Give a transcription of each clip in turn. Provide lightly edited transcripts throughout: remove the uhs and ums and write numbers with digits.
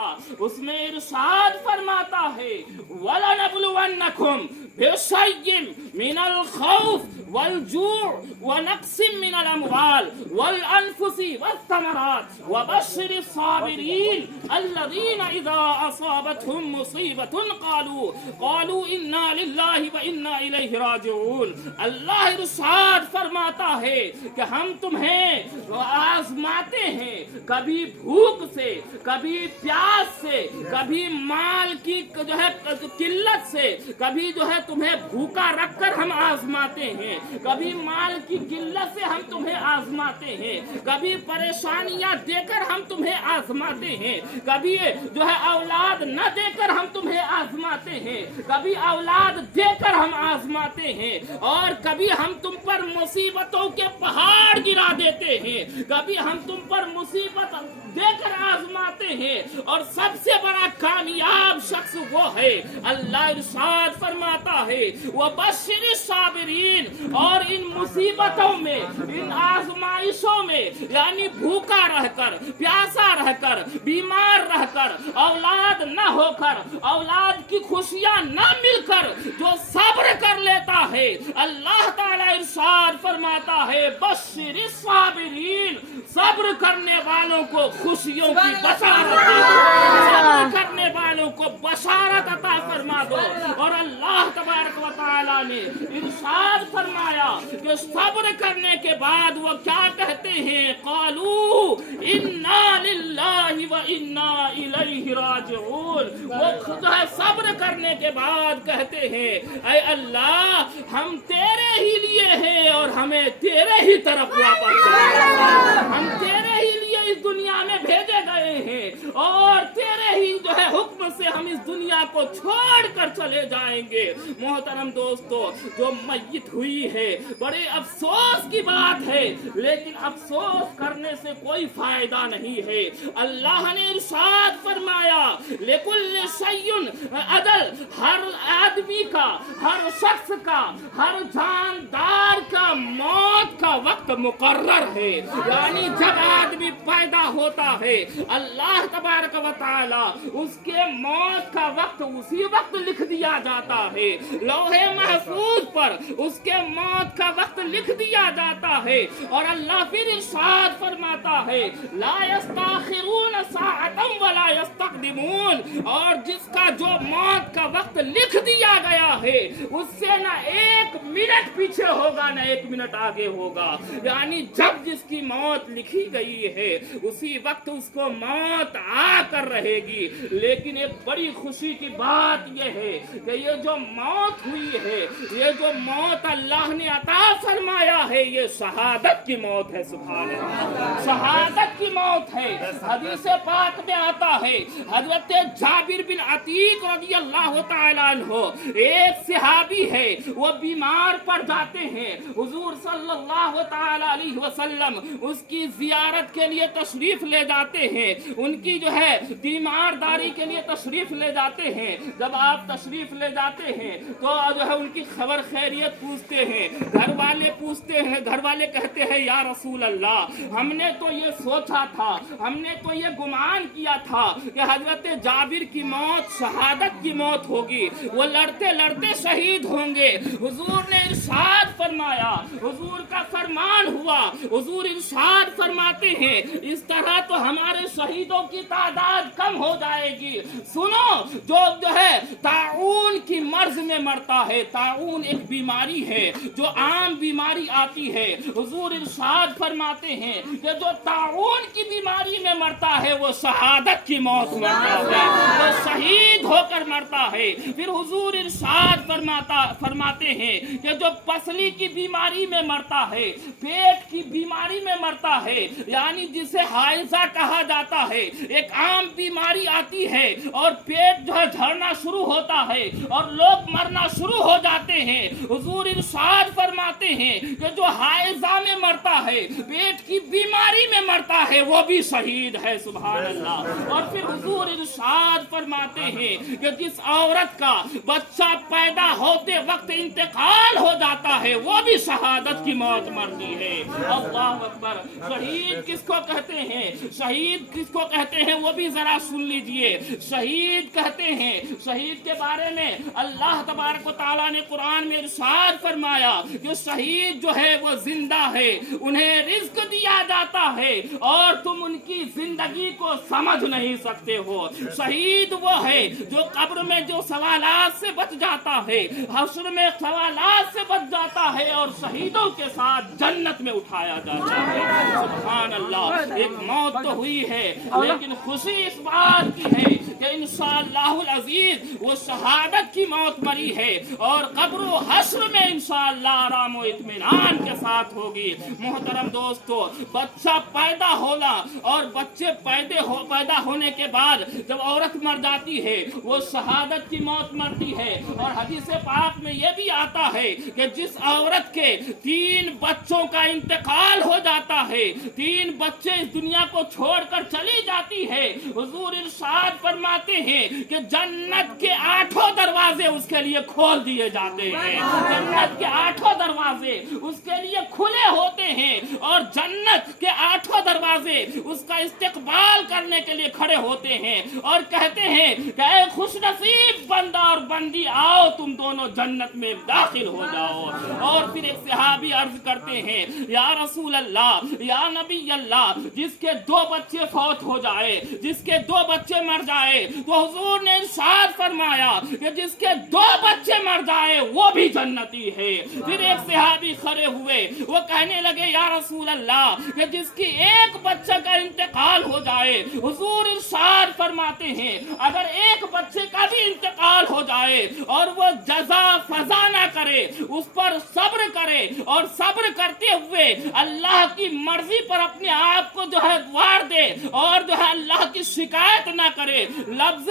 اس میں ارشاد فرماتا ہے وَلَنَبْلُوَنَّكُمْ بِشَيْءٍ مِنَ الْخَوْفِ وَالْجُوعِ وَنَقْصٍ مِنَ الْأَمْوَالِ وَالْأَنْفُسِ وَالثَّمَرَاتِ وَبَشِّرِ الصَّابِرِينَ الَّذِينَ إِذَا أَصَابَتْهُمْ مُصِيبَةٌ قَالُوا إِنَّا لِلَّهِ وَإِنَّا إِلَيْهِ راجعون۔ اللہ ارشاد فرماتا ہے کہ ہم تمہیں آزماتے ہیں، کبھی بھوک سے، کبھی پیاس سے، کبھی مال کی جو ہے قلت سے، کبھی جو ہے تمہیں بھوکا رکھ کر ہم آزماتے ہیں، کبھی مال کی قلت سے ہم تمہیں آزماتے ہیں، کبھی پریشانیاں دے کر ہم تمہیں آزماتے ہیں، کبھی جو ہے اولاد نہ دے کر ہم تمہیں آزماتے ہیں، کبھی اولاد دے کر ہم آزماتے ہیں، اور کبھی ہم تم پر مصیبتوں کے پہاڑ گرا دیتے ہیں، کبھی ہم تم پر مصیبت دے کر آزماتے ہیں، اور سب سے بڑا کامیاب شخص وہ ہے۔ اللہ ارشاد فرماتا ہے وَبَشِّرِ الصَّابِرِينَ، اور ان مصیبتوں میں، ان آزمائشوں میں، یعنی بھوکا رہ کر، پیاسا رہ کر، بیمار رہ کر، اولاد نہ ہو کر، اولاد کی خوشیاں نہ مل کر جو صبر کر لیتا ہے، اللہ تعالیٰ ارشاد فرماتا ہے بشر الصابرین، صبر کرنے والوں کو خوشیوں کی بشارت دے دو، صبر کرنے والوں کو بشارت عطا فرما دو۔ اور اللہ تبارک و تعالیٰ نے ارشاد فرمایا کہ صبر کرنے کے بعد وہ کیا کہتے ہیں، قالوا انا للہ و انا الیہ راجعون، وہ جو ہے صبر کرنے کے بعد کہتے ہیں اے اللہ ہم تیرے ہی لیے ہیں اور ہمیں تیرے ہی طرف واپس جانا، ہم تیرے ہی لیے اس دنیا میں بھیجے گئے ہیں اور تیرے ہی جو ہے حکم سے ہم اس دنیا کو چھوڑ کر چلے جائیں گے۔ محترم دوستو، جو میت ہوئی ہے بڑے افسوس کی بات ہے، لیکن افسوس کرنے سے کوئی فائدہ نہیں ہے۔ اللہ نے ارشاد فرمایا لِكُلِّ شَيْءٍ اجل، ہر آدمی کا، ہر شخص کا، ہر جاندار کا موت کا وقت مقرر ہے، یعنی جب آدمی پیدا ہوتا ہے اللہ تبارک و تعالی اس کے موت کا وقت اسی وقت لکھ دیا جاتا ہے، لوح محفوظ پر اس کے موت کا وقت لکھ دیا جاتا ہے، اور اللہ پھر ارشاد فرماتا ہے لا یستاخرون ساعة ولا یستقدمون، اور جس کا جو موت کا وقت لکھ دیا گیا ہے اس سے نہ ایک منٹ پیچھے ہوگا نہ ایک منٹ آگے ہوگا، یعنی جب جس کی موت لکھی گئی ہے اسی وقت اس کو موت آ کر رہے گی۔ لیکن ایک بڑی خوشی کی بات یہ ہے کہ یہ جو موت ہوئی ہے، یہ جو موت اللہ نے عطا فرمایا ہے، یہ شہادت کی موت ہے۔ سبحان اللہ، شہادت کی موت ہے۔ حدیث پاک میں آتا ہے حضرت جابر بن عتیق رضی اللہ تعالیٰ عنہ، ایک صحابی ہے، وہ بیمار پڑ جاتے ہیں، حضور صلی اللہ تعالیٰ علیہ وسلم اس کی زیارت کے لیے تشریف لے جاتے ہیں، ان کی جو ہے بیمارداری کے لیے تشریف لے جاتے ہیں۔ جب آپ تشریف لے جاتے ہیں تو جو ہے ان کی خبر خیریت پوچھتے ہیں، گھر والے پوچھتے ہیں، گھر والے کہتے ہیں یا رسول اللہ ہم نے تو یہ سوچا تھا، ہم نے تو یہ گمان کیا تھا کہ حضرت جابر کی موت شہادت کی موت ہوگی، وہ لڑتے لڑتے شہید ہوں گے۔ حضور نے ارشاد فرمایا، حضور کا فرمان ہوا، حضور ارشاد فرماتے ہیں اس طرح تو ہمارے شہیدوں کی تعداد کم ہو جائے گی۔ سنو، جو ہے طاعون کی مرض میں مرتا ہے، طاعون ایک بیماری ہے جو عام بیماری آتی ہے، حضور ارشاد فرماتے ہیں کہ جو طاعون کی بیماری میں مرتا ہے وہ شہادت کی موت مرتا ہے، وہ شہید ہو کر مرتا ہے۔ پھر حضور ارشاد فرماتے ہیں کہ جو پسلی کی بیماری میں مرتا ہے، پیٹ کی بیماری میں مرتا ہے، یعنی جسے حائضہ کہا جاتا ہے، ایک عام بیماری آتی ہے اور پیٹ جو ہے جھڑنا شروع ہوتا ہے اور لوگ مرنا شروع ہو جاتے ہیں، حضور ارشاد فرماتے ہیں کہ جو حائضہ میں مرتا ہے، پیٹ کی بیماری میں مرتا ہے، وہ بھی شہید ہے۔ سبحان اللہ۔ اور پھر حضور ارشاد فرماتے ہیں کہ جس عورت کا بچہ پیدا ہوتے وقت انتقال ہو جاتا ہے وہ بھی شہادت کی موت مرتی ہے۔ اللہ اکبر۔ شہید کس کو کہتے ہیں؟ شہید کس کو کہتے ہیں وہ بھی ذرا سن لیجئے۔ شہید کہتے ہیں. شہید کے بارے میں اللہ تبارک و تعالیٰ نے قرآن میں ارشاد فرمایا کہ شہید جو ہے وہ زندہ ہے, انہیں رزق دیا جاتا ہے اور تم ان کی زندگی کو سمجھ نہیں سکتے ہو. شہید وہ ہے جو قبر میں جو سوالات سے بچ جاتا ہے, حشر میں سوالات سے بچ جاتا ہے اور شہیدوں کے ساتھ جنت میں اٹھایا جاتا ہے. سبحان اللہ. ایک موت تو ہوئی ہے لیکن خوشی اس بات کی ہے کہ انشاءاللہ العزیز وہ شہادت کی موت مری ہے اور قبر و حشر میں انشاءاللہ آرام و اطمینان کے ساتھ ہوگی. محترم دوستو, بچہ پیدا ہونا اور بچے پیدا ہونے کے بعد جب عورت مر جاتی ہے وہ شہادت کی موت مرتی ہے. اور حدیث پاک میں یہ بھی آتا ہے کہ جس عورت کے 3 بچوں کا انتقال ہو جاتا ہے, 3 بچے اس دنیا کو چھوڑ کر چلی جاتی ہے, حضور ارشاد فرماتے ہیں کہ جنت کے 8 دروازے اس کے لیے کھول دیے جاتے ہیں. جنت کے 8 دروازے اس کے لیے کھلے ہوتے ہیں اور جنت کے 8 دروازے اس کا استقبال کرنے کے لیے کھڑے ہوتے ہیں اور کہتے ہیں کہ اے خوش نصیب بندہ اور بندی, آؤ تم دونوں جنت میں داخل ہو جاؤ. اور پھر ایک صحابی عرض کرتے ہیں یا رسول اللہ, یا نبی اللہ, جس کے 2 بچے فوت ہو جائے, جس کے 2 بچے مر جائے, تو حضور نے ارشاد فرمایا کہ جس کے 2 بچے مر جائے وہ بھی جنتی ہے. پھر ایک صحابی کھڑے ہوئے, وہ کہنے لگے یا رسول اللہ کہ جس کی 1 بچہ کا انتقال ہو جائے, حضور ارشاد فرماتے ہیں اگر 1 بچے کا بھی انتقال ہو جائے اور وہ جزا فضا نہ کرے, اس پر صبر کرے اور صبر کرتے ہوئے اللہ کی مرضی پر اپنے آپ کو جو ہے وار دے اور جو ہے اللہ کی شکایت نہ کرے, لفظ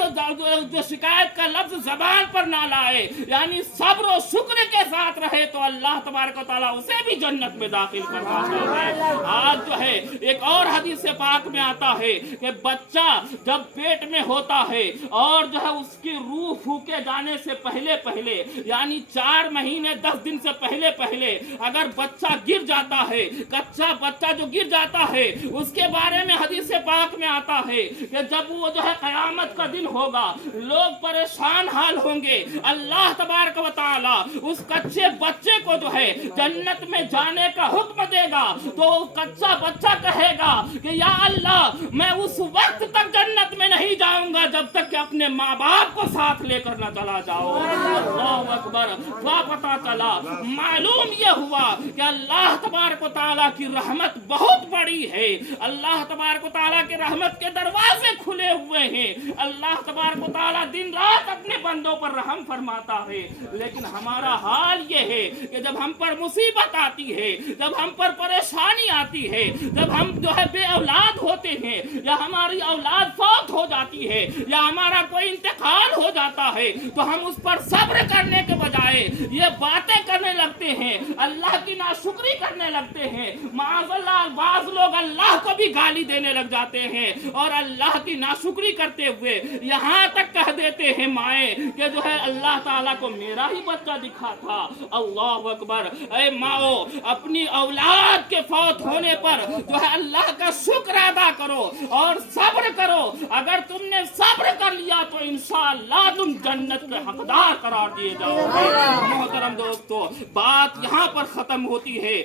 جو شکایت کا لفظ زبان پر نہ لائے, یعنی صبر و شکر کے ساتھ رہے, تو اللہ تبارک و تعالیٰ اسے بھی جنت میں داخل کرواتا ہے. آج جو ہے ایک اور حدیث پاک میں آتا ہے کہ بچہ جب پیٹ میں ہوتا ہے اور جو ہے اس کی روح پھونکے جانے سے پہلے یعنی 4 مہینے 10 دن سے پہلے اگر بچہ گر جاتا ہے, کچا بچہ جو گر جاتا ہے, اس کے بارے میں حدیث پاک میں آتا ہے کہ جب وہ جو ہے قیامت کا دن ہوگا, لوگ پریشان حال ہوں گے, اللہ تبارک و تعالی اس کچے بچے کو جو ہے جنت میں جانے کا حکم دے گا, تو کچا بچہ کہے گا کہ یا اللہ میں اس وقت تک جنت میں نہیں جاؤں گا جب تک کہ اپنے ماں باپ کو ساتھ لے کر نہ چلا جاؤ. اللہ اکبر. پتہ چلا, معلوم یہ ہوا کہ اللہ تبارک و تعالیٰ کی رحمت بہت بڑی ہے, اللہ تبارک و تعالیٰ کے رحمت کے دروازے کھلے ہوئے ہیں, اللہ تبارک و تعالیٰ دن رات اپنے بندوں پر رحم فرماتا ہے. لیکن ہمارا حال یہ ہے کہ جب ہم پر مصیبت آتی ہے, جب ہم پر پریشانی آتی ہے, جب ہم جو ہے بے اولاد ہوتے ہیں یا ہماری اولاد فوت ہو جاتی ہے یا ہمارا کوئی انتقال ہو جاتا ہے, تو ہم اس پر صبر کرنے کے بجائے یہ باتیں کرنے لگتے ہیں, اللہ کی ناشکری کرنے لگتے ہیں. معاذ اللہ, بعض لوگ اللہ کو بھی گالی دینے لگ جاتے ہیں اور اللہ کی ناشکری کرتے ہوئے یہاں تک کہہ دیتے ہیں مائیں کہ جو ہے اللہ تعالیٰ کو میرا ہی بچہ دکھا تھا. اللہ اکبر. اے ماؤ, اپنی اولاد کے فوت ہونے پر جو ہے اللہ کا شکر ادا کرو اور صبر کرو. اگر تم نے صبر کر لیا تو انشاءاللہ تم جنت کے حقدار قرار دیے جاؤ گے. محترم دوستو, بات یہاں پر ختم ہوتی ہے.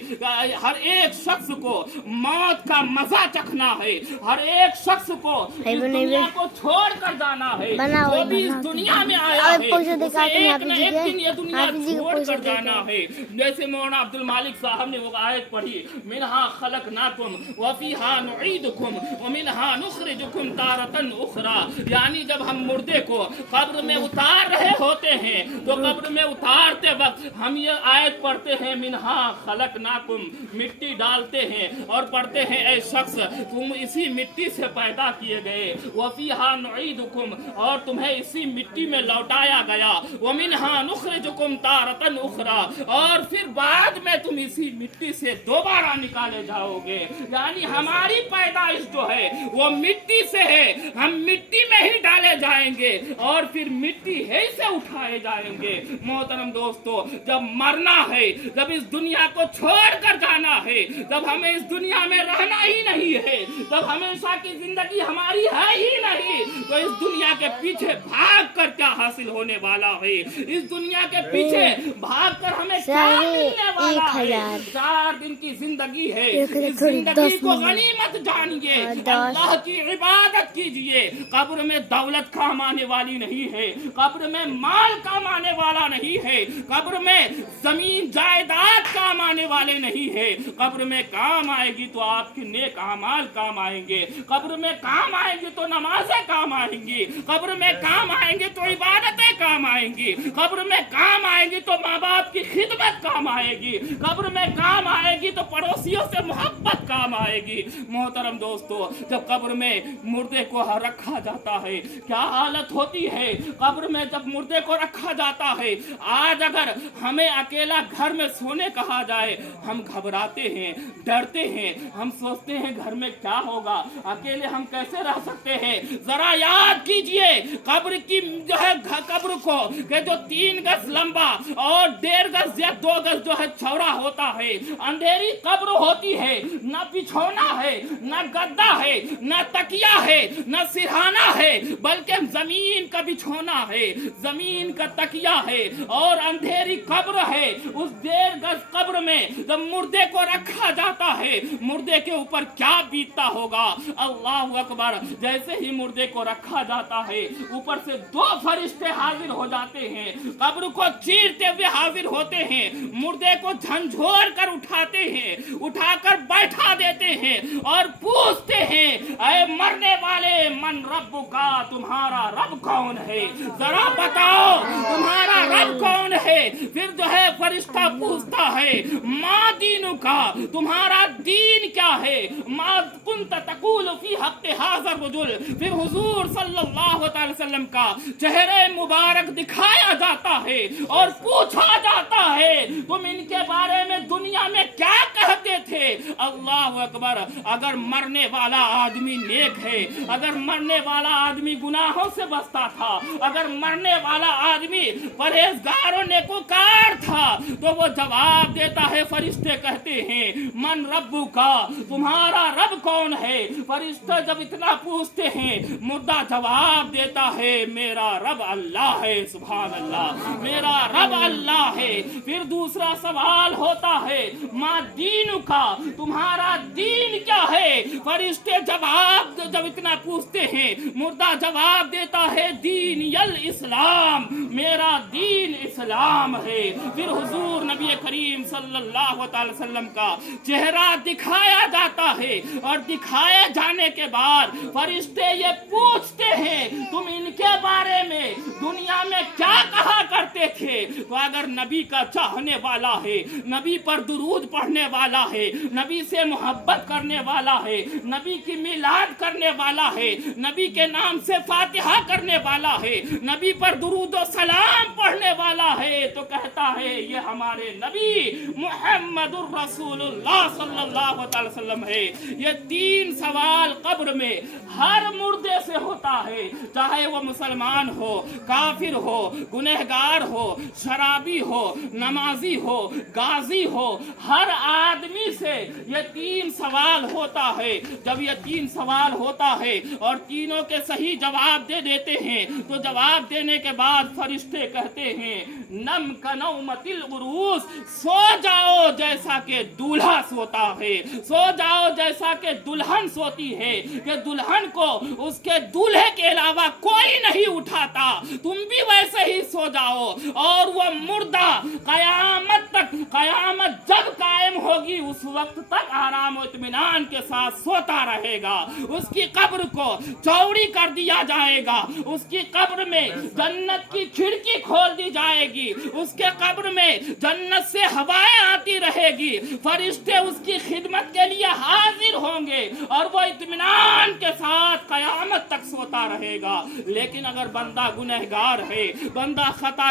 ہر ایک شخص کو موت کا مزہ چکھنا ہے, ہر ایک شخص کو اس دنیا کو چھوڑ کر جانا ہے. جو بھی اس دنیا میں آیا ہے اسے ایک نہ ایک دن یہ دنیا چھوڑ کر جانا ہے. جیسے مولانا عبد المالک صاحب نے وہ آیت پڑھی, منہا خلقناکم وفیہا نعیدکم ومنہا نخرجکم تارۃ اخری, یعنی جب ہم مردے کو قبر میں اتار رہے ہوتے ہیں تو قبر میں اتارتے وقت ہم یہ آیت پڑھتے ہیں, منہا خلقناکم, مٹی ڈالتے ہیں اور پڑھتے ہیں اے شخص تم اسی مٹی سے پیدا کیے گئے, وفیہا نعیدکم, اور تمہیں اسی مٹی میں لوٹایا گیا, ومنہا نخرجکم تارۃ اخری, اور پھر بعد میں تم اسی مٹی سے دوبارہ نکالے جاؤ گے. یعنی ہماری پیدائش جو ہے وہ مٹی سے ہے, ہم مٹی میں ہی ڈالے دیے جائیں گے اور پھر مٹی ہی سے اٹھائے جائیں گے۔ محترم دوستو، جب مرنا ہے، جب اس دنیا کو چھوڑ کر جانا ہے، جب ہمیں اس دنیا میں رہنا ہی نہیں ہے، جب ہمیشہ کی زندگی ہماری ہے ہی نہیں، تو اس دنیا کے پیچھے بھاگ کر کیا حاصل ہونے والا ہے؟ اس دنیا کے پیچھے بھاگ کر ہمیں کیا ملنے والا ہے؟ 4 دن کی زندگی ہے، اس زندگی کو غنیمت جانیے، اللہ کی عبادت کیجئے۔ قبر میں دولت کام آنے والی نہیں ہے، قبر میں مال کام آنے والا نہیں ہے، قبر میں زمین جائیداد کام آنے والے نہیں ہے۔ قبر میں کام آئے گی تو آپ کے نیک اعمال کام آئیں گے، قبر میں کام آئیں گی تو نمازیں کام آئیں گی، قبر میں کام آئیں گی تو عبادتیں کام آئیں گی، قبر میں کام آئیں گی تو ماں باپ کی خدمت کام آئے گی، قبر میں کام آئے گی تو پڑوسیوں سے محبت کام آئے گی۔ محترم دوستو، جب قبر میں مردے کو رکھا جاتا ہے کیا حالت ہوتی ہے؟ قبر میں جب مردے کو رکھا جاتا ہے، آج اگر ہمیں اکیلا گھر میں سونے کہا جائے، ہم گھبراتے ہیں، ڈرتے ہیں، ہم سوچتے ہیں گھر میں کیا ہوگا، اکیلے ہم کیسے رہ سکتے ہیں؟ ذرا یاد کیجئے قبر کی جو ہے قبر کو کہ جو 3 گز لمبا اور 1.5 گز یا 2 گز جو ہے چوڑا ہوتا ہے، اندھیری قبر ہوتی ہے، نہ بچھونا ہے، نہ گدا ہے، نہ تکیہ ہے، نہ سرہانہ ہے، بلکہ زمین کا بچھونا ہے، زمین کا تکیہ ہے اور اندھیری قبر ہے۔ اس 1.5 گز قبر میں جب مردے کو رکھا جاتا ہے، مردے کے اوپر کیا بیتتا ہوگا؟ اللہ اکبر! جیسے ہی مردے کو رکھا جاتا ہے، اوپر سے 2 فرشتے حاضر ہو جاتے ہیں، قبر کو چیرتے ہوئے حاضر ہوتے ہیں، مردے کو جھنجھوڑ کر اٹھاتے ہیں، اٹھا کر بیٹھا دیتے ہیں اور پوچھتے ہیں، اے مرنے والے، من رب کا، تمہارا رب کون ہے؟ ذرا بتاؤ تمہارا رب کون ہے؟ پھر جو ہے فرشتہ پوچھتا ہے، ما دینو کا، تمہارا دین کیا ہے؟ ما کنت تقول فی حق ھذا الرجل۔ پھر حضور صلی اللہ علیہ وسلم کا چہرے مبارک دکھایا جاتا ہے اور پوچھا جاتا ہے، تم ان کے بارے میں دنیا میں کیا کہتے تھے؟ اللہ اکبر! اگر مرنے والا آدمی نیک ہے، اگر مرنے والا آدمی گناہوں سے بچتا تھا، اگر مرنے والا آدمی پرہیزگار و نیکوکار تھا، تو وہ جواب دیتا ہے، فرشتے کہتے ہیں، من ربو کا، تمہارا رب کون ہے؟ فرشتے جب اتنا پوچھتے ہیں، مردہ جواب دیتا ہے، میرا رب اللہ ہے۔ سبحان اللہ! میرا رب اللہ ہے۔ پھر دوسرا سوال ہوتا ہے، ما دین کا، تمہارا دین کیا ہے؟ فرشتے جب اتنا پوچھتے ہیں، مردہ جواب دیتا ہے، دین الاسلام، میرا دین اسلام ہے۔ پھر حضور نبی کریم صلی اللہ علیہ وسلم کا چہرہ دکھایا جاتا ہے اور دکھائے جانے کے بعد فرشتے یہ پوچھتے ہیں، تم ان کے بارے میں دنیا میں کیا کہا کرتے تھے؟ تو اگر نبی کا چاہنے والا ہے، نبی پر درود پڑھنے والا ہے، نبی سے محبت کرنے والا ہے، نبی کی میلاد کرنے والا ہے، نبی کے نام سے فاتحہ کرنے والا ہے، نبی پر درود و سلام پڑھنے والا ہے، تو کہتا ہے یہ ہمارے نبی محمد الرسول اللہ صلی اللہ علیہ وسلم ہے۔ یہ 3 سوال قبر میں ہر مردے سے ہوتا ہے، چاہے وہ مسلمان ہو، کافر ہو، گنہگار ہو، شرابی ہو، نمازی ہو، غازی ہو، ہر آدمی سے یہ 3 سوال ہوتا ہے۔ جب یہ 3 سوال ہوتا ہے اور تینوں کے صحیح جواب دے دیتے ہیں، تو جواب دینے کے بعد فرشتے کہتے ہیں، نم کنومت العروس، سو جاؤ جیسا کہ دولہا سوتا ہے، سو جاؤ جیسا کہ دلہن سوتی ہے، کہ دلہن کو اس کے دولہے کے علاوہ کوئی نہیں اٹھاتا، تم بھی ویسے ہی سو جاؤ۔ اور وہ مردہ قیامت تک، قیامت جب قائم ہوگی، اس وقت تک آرام و اطمینان کے ساتھ سوتا رہے گا۔ اس کی قبر کو چوڑی کر دیا جائے گا، اس کی قبر میں جنت کی کھڑکی کھول دی جائے گی، اس کے قبر میں جنت سے ہوائیں آتی رہے گی، فرشتے اس کی خدمت کے لیے حاضر ہوں گے اور وہ اطمینان کے ساتھ قیامت تک سوتا رہے گا۔ لیکن اگر بندہ گنہگار ہے، بندہ خطا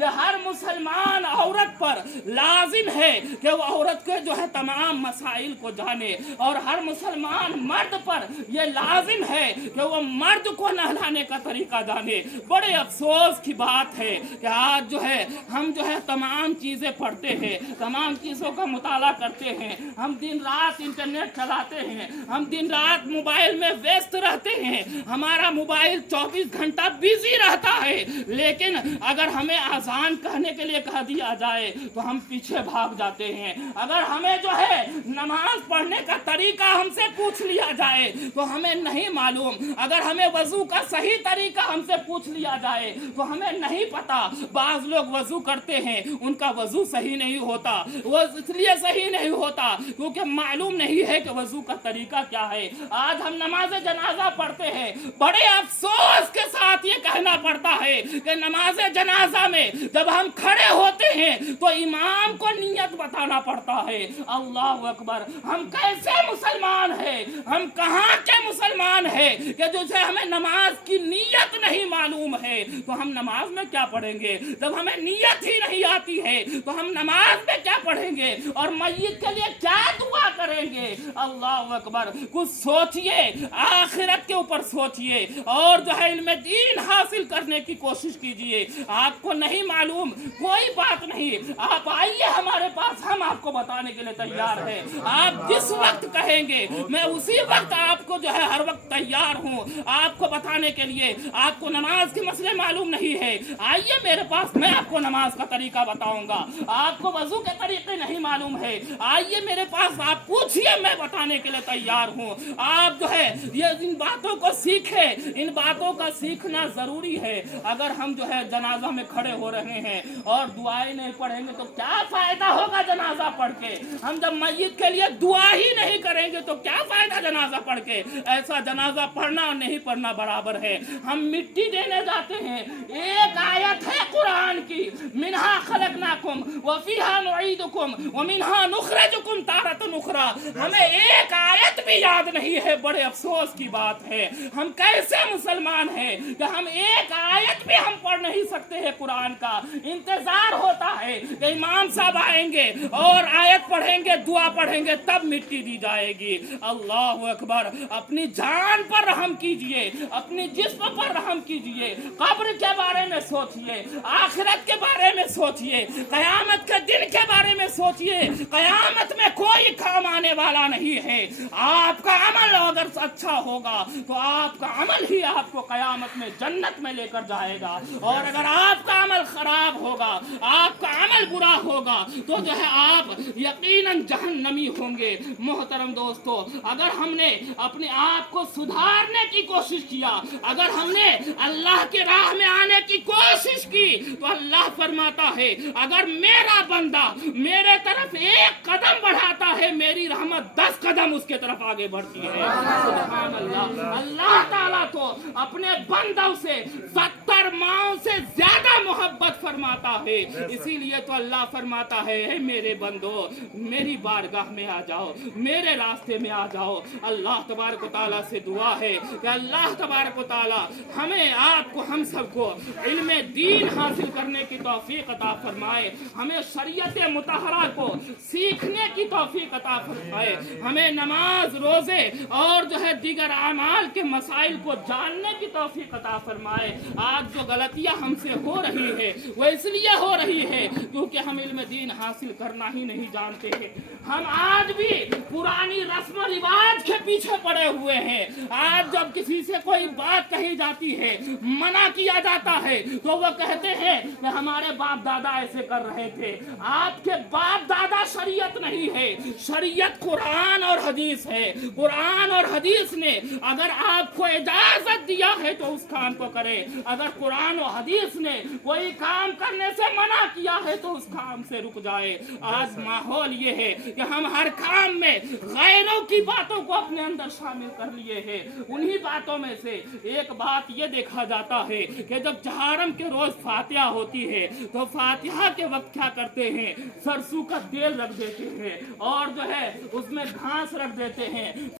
یہ ہر مسلمان عورت پر لازم ہے کہ وہ عورت کے جو ہے تمام مسائل کو جانے، اور ہر مسلمان مرد پر یہ لازم ہے کہ وہ مرد کو نہلانے کا طریقہ جانے۔ بڑے افسوس کی بات ہے کہ آج جو ہے ہم جو ہے تمام چیزیں پڑھتے ہیں، تمام چیزوں کا مطالعہ کرتے ہیں، ہم دن رات انٹرنیٹ چلاتے ہیں، ہم دن رات موبائل میں ویست رہتے ہیں، ہمارا موبائل 24 گھنٹہ بزی رہتا ہے، لیکن اگر ہمیں اذان کہنے کے لیے کہہ دیا جائے تو ہم پیچھے بھاگ جاتے ہیں۔ اگر ہمیں جو ہے نماز پڑھنے کا طریقہ ہم سے پوچھ لیا جائے تو ہمیں نہیں معلوم، اگر ہمیں وضو کا صحیح طریقہ ہم سے پوچھ لیا جائے تو ہمیں نہیں پتا۔ بعض لوگ وضو کرتے ہیں، ان کا وضو صحیح نہیں ہوتا، وہ اس لیے صحیح نہیں ہوتا کیونکہ معلوم نہیں ہے کہ وضو کا طریقہ کیا ہے۔ آج ہم نماز جنازہ پڑھتے ہیں، بڑے افسوس کے ساتھ یہ کہنا پڑتا ہے کہ نماز جنازہ میں جب ہم کھڑے ہوتے ہیں تو امام کو نیت بتانا پڑتا ہے۔ اللہ اکبر، ہم کیسے مسلمان ہیں، ہم کہاں کے مسلمان ہیں کہ جسے ہمیں نماز کی نیت نہیں معلوم ہے تو ہم نماز میں کیا پڑھیں گے؟ جب ہمیں نیت ہی نہیں آتی ہے تو ہم نماز میں کیا پڑھیں گے اور میت کے لیے کیا دعا کریں گے؟ اللہ اکبر، کچھ سوچئے، آخرت کے اوپر سوچئے، اور جو ہے علم دین حاصل کرنے کی کوشش کیجئے۔ آپ کو نہیں معلوم، کوئی بات نہیں، آپ آئیے ہمارے پاس، ہم آپ کو بتانے کے لیے تیار ہیں۔ آپ جس وقت کہیں گے میں اسی وقت آپ کو جو ہے ہر وقت تیار ہوں آپ کو بتانے کے لیے۔ آپ کو نماز کے مسئلے معلوم نہیں ہے، آئیے میرے پاس، میں آپ کو نماز کا طریقہ بتاؤں گا۔ آپ کو وضو کے طریقے نہیں معلوم ہے، آئیے میرے پاس، آپ پوچھئے، میں بتانے کے لیے تیار ہوں۔ آپ جو ہے یہ ان باتوں کو سیکھیں، ان باتوں کا سیکھنا ضروری ہے۔ اگر ہم جو ہے جنازہ میں کھڑے ہو رہے ہیں اور دعائیں نہیں پڑھیں گے تو کیا فائدہ ہوگا جنازہ پڑھ کے؟ ہم جب میت کے لیے دعا ہی نہیں کریں گے تو کیا فائدہ جنازہ پڑھ کے؟ ایسا جنازہ پڑھنا اور نہیں پڑھنا برابر ہے۔ ہم مٹی دینے جاتے ہیں، ایک آیت ہے قرآن کی، منہا خلقناکم وفیہا نعیدکم ومنہا نخرجکم تارۃ اخری، ہمیں ایک آیت بھی یاد نہیں ہے۔ بڑے افسوس کی بات ہے، ہم کیسے مسلمان ہیں کہ ہم ایک آیت بھی ہم پڑھ نہیں سکتے ہیں قرآن کا۔ انتظار ہوتا ہے کہ امام صاحب آئیں گے اور آیت پڑھیں گے، دعا پڑھیں گے، تب مٹی دی جائے گی۔ اللہ اکبر، اپنی جان پر رحم کیجئے، اپنی جسم پر رحم کیجئے، قبر کے بارے میں سوچئے، آخرت کے بارے میں سوچئے، قیامت کے دن کے بارے میں سوچئے۔ قیامت میں کوئی کام آنے والا نہیں ہے۔ آپ کا عمل اگر اچھا ہوگا تو آپ کا عمل ہی آپ کو قیامت میں جنت میں لے کر جائے گا، اور اگر آپ کا عمل خراب ہوگا، آپ کا عمل برا ہوگا تو جو ہے آپ یقیناً جہنمی ہوں گے۔ محترم دوستو، اگر ہم نے اپنے آپ کو سدھارنے کی کوشش کیا، اگر ہم نے اللہ کی راہ میں آنے کی کوشش کی تو اللہ فرماتا ہے اگر میرا بندہ میرے طرف ایک قدم بڑھاتا ہے، میری رحمت 10 قدم اس کے طرف آگے بڑھتی ہے۔ سبحان اللہ، اللہ تعالیٰ تو اپنے بندوں سے 70 ماؤں سے زیادہ محبت فرماتا ہے، اسی لیے تو اللہ فرماتا ہے اے میرے بندو، میری بارگاہ میں آ جاؤ، میرے راستے میں آ جاؤ۔ اللہ تبارک و تعالیٰ سے دعا ہے کہ اللہ تبارک و تعالیٰ ہمیں، آپ کو، ہم سب کو علم دین حاصل کرنے کی توفیق عطا فرمائے، ہمیں شریعت مطہرہ کو سیکھنے کی توفیق عطا فرمائے، ہمیں نماز، روزے اور جو ہے دیگر اعمال کے مسائل کو جاننے کی توفیق عطا فرمائے۔ آج جو غلطیاں ہم سے ہو رہی ہے وہ اس لیے ہو رہی ہے کیونکہ ہم علم دین حاصل کرنا ہی نہیں جانتے ہیں۔ ہم آج بھی پرانی رسم و رواج کے پیچھے پڑے ہوئے ہیں۔ آج جب کسی سے کوئی بات کہی جاتی ہے، منع کیا جاتا ہے تو وہ کہتے ہیں کہ ہمارے باپ دادا ایسے کر رہے تھے۔ آپ کے باپ دادا شریعت نہیں ہے، شریعت قرآن اور حدیث ہے۔ قرآن اور حدیث نے اگر آپ کو اجازت دیا ہے تو اس کام کو کرے، اگر قرآن و حدیث نے کوئی کام کرنے سے منع کیا ہے تو اس کام سے رک جائے۔ آج ماحول یہ ہے کہ ہم ہر کام میں غیروں کی باتوں کو اپنے اندر شامل کر لیے ہیں۔ انہی باتوں میں سے ایک بات یہ دیکھا جاتا ہے کہ جب چہارم کے روز فاتحہ ہوتی ہے تو فاتحہ کے وقت کیا کرتے ہیں، سرسوں کا تیل رکھ دیتے ہیں اور جو ہے اس میں گھاس رکھ دیتے ہیں۔